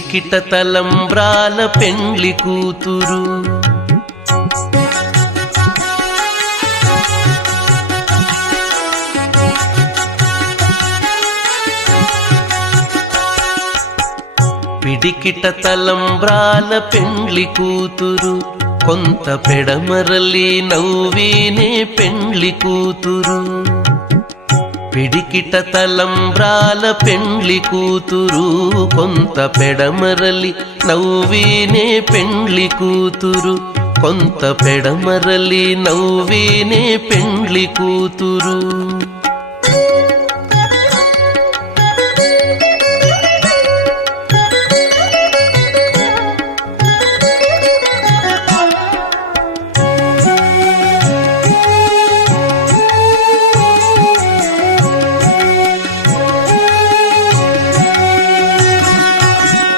పిడికిట తలంబ్రాల పెండ్లి కూతురు పిడికిట తలంబ్రాల పెండ్లి కూతురు కొంత పెడమరలి నవ్వీనే పెండ్లి కూతురు పిడికిట తలంబ్రాల పెండ్లి కూతురు కొంత పెడమరలి నవ్వీనే పెండ్లి కూతురు కొంత పెడమరలి నవ్వీనే పెండ్లి కూతురు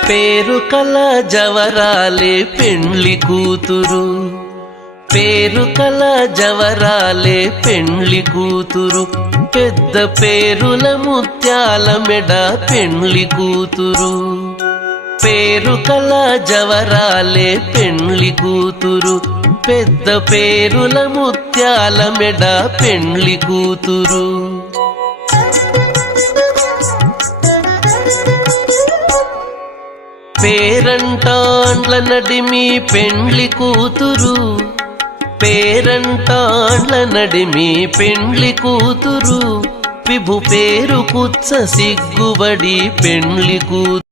పేరు కల జవరాలే పెండ్లి కూతురు పేరు కల జవరాలే పెండ్లి కూతురు పెద్ద పేరుల ముత్యాల మెడ పెండ్లి కూతురు పేరు కల జవరాలే పెండ్లి కూతురు పెద్ద పేరుల ముత్యాల మెడ పెండ్లి కూతురు పేరంటాండ్ల నడిమి పెండ్లి కూతురు పేరంటాండ్ల నడిమి పెండ్లి కూతురు విభు పేరు కుచ్చ సిగ్గుబడి పెండ్లి కూతురు